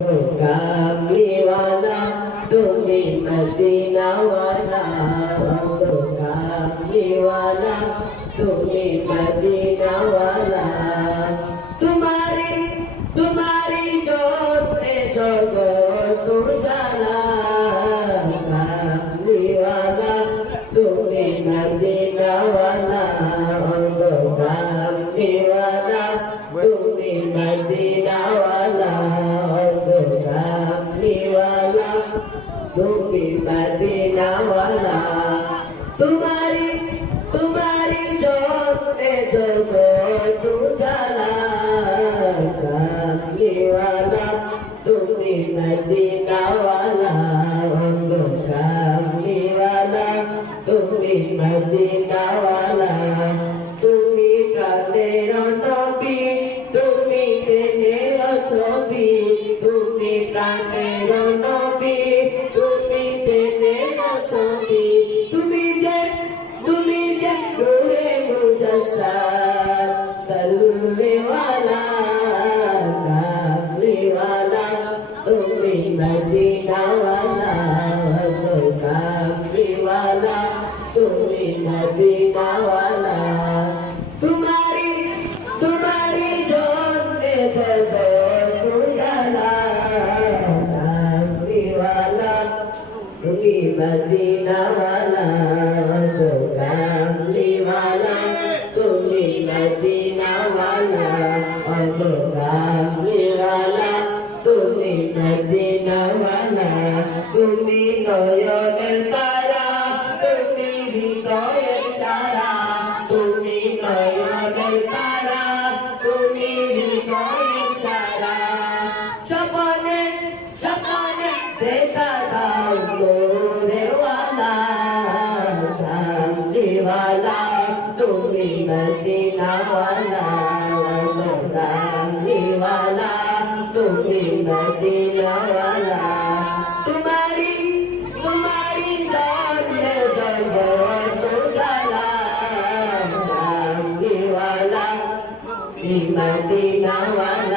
कामलीवाला तुम्ही मदीनावाला कामलीवाला तुम्ही मदीनावाला तुम्हारी जोत पे जगत उजाला कामलीवाला तुम्ही मदीनावाला कामलीवाला तुम्ही मदीनावाला तुम्ही मदीनावाला तुम्हारी जोत पे जगत उजाला कामलीवाला तुम्ही मदीनावाला कामलीवाला तुम्ही मदीनावाला तुम्ही प्राणेर नबी तुम्ही प्रेমের ছবি তুমি প্রাণের নবী তুমি প্রেমের ছবি তুমি যে রূহে মুজাসসাদ সাল্লেওয়ালা কামলিওয়ালা তুমি মদিনাওয়ালা কামলিওয়ালা তুমি মদিনাওয়ালা तुम्हारी जोत पे जगत उजाला कामलीवाला तुम्ही मदीनावाला कामलीवाला तुम्ही मदीनावाला कामलीवाला तुम्ही मदीनावाला तुम्ही नयনের तारा তুমি হৃদয়ের সারা তুমি নয়নের তারা তুমি হৃদয়ের সারা সপনে দেখা দাও নূরেওয়ালা কামলিওয়ালা তুমি মদিনাওয়ালা কামলিওয়ালা তুমি মদিনাওয়ালা तुम्हारी जान में जगत उजाला कामलीवाला मदीनावाला